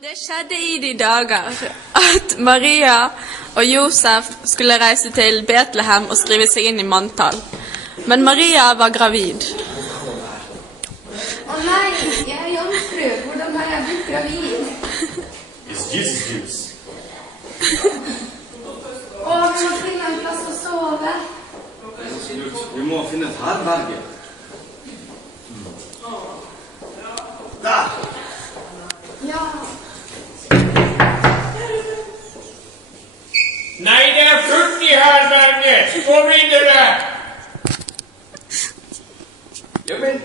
Det skjedde i de dager at Maria og Josef skulle reise til Betlehem og skrive seg inn i manntall. Men Maria var gravid. Å nei, jeg er jomfru. Hvordan har jeg blitt gravid? It's Jesus juice. Å, vi må finne en plass å sove. Vi må finne et herberge. Der! Ja. Nei, det er fullt i herberget! Gå videre! Ja, men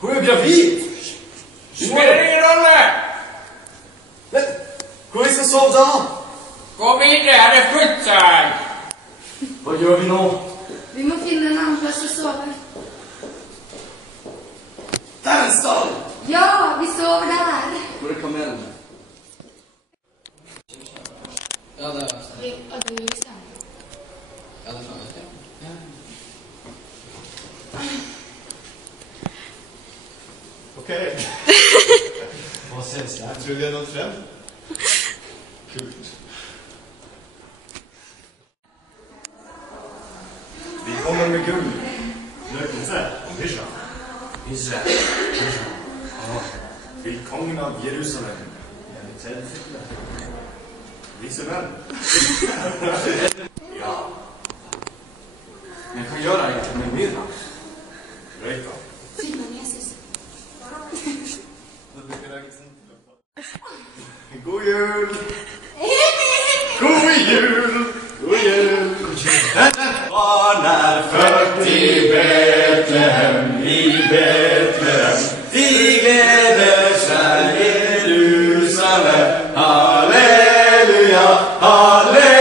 hun er gravid! Spiller ingen rolle! Men hvor vi skal sove da? Gå videre, her er fullt her! Hva gjør vi nå? Vi må finne en annen plass å sove. Der er en stall! Ja, vi sover der. Hvor er kamelen? Ja, det er det. Og du i stedet. Ja, det er sånn. Ja. Ok. Hva ses jeg? Tror vi er nådd frem? Kult. Vi kommer med gull. Løkelse. Bisha. Bisha. Til kongen av Jerusalem. Jeg vil tilfelle. Vise venn. Ja. Men hva gjør jeg egentlig med myra? Røyka. Simon Jesus. God jul! God jul! God jul! Barn er født i Betlehem, De gleder seg Jerusalem. Halleluja, halleluja.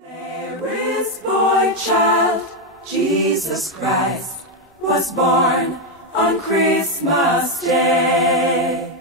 Mary's boy child, Jesus Christ, was born on Christmas Day.